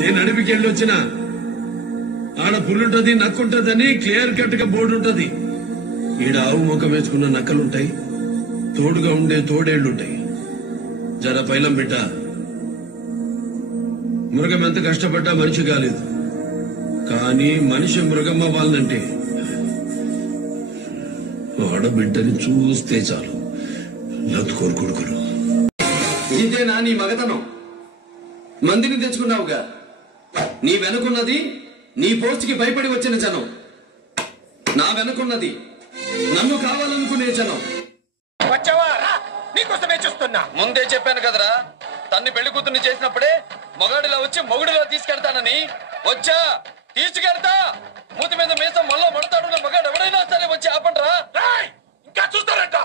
నేను అడవికి వెళ్ళొచ్చిన ఆడ పుల్లుంటది నక్కుంటదని క్లియర్ కట్ గా బోర్డు ఉంటది. ఈడ ఆవు ముఖం వేసుకున్న నక్కలుంటాయి, తోడుగా ఉండే తోడేళ్లుంటాయి. జర పైలం బిడ్డ, మృగం ఎంత కష్టపడ్డా మనిషి కాలేదు, కానీ మనిషి మృగం అవ్వాలంటే ఆడబిడ్డని చూస్తే చాలు లత్కోరు కొడుకులు. ఇదేనా నీ మగతనం? మందిని తెచ్చుకున్నావుగా, నీ వెనుకున్నది నీ పోస్టుకి భయపడి వచ్చిన జనం, నా వెనుకున్నది నన్ను కావాలనుకునే జనం. వచ్చావా? నీకోసమే చూస్తున్నా. ముందే చెప్పాను కదరా, తన్ని పెళ్లి కూతుర్ని చేసినప్పుడే మగాడిలా వచ్చి మొగుడిలా తీసుకెళ్తానని. వచ్చా, తీసుకెళ్తా. మూతి మీద మీసం మళ్ళా మడతాడు మగాడు ఎవడైనా సరే వచ్చి ఆపండ్రా. ఇంకా చూస్తారంట.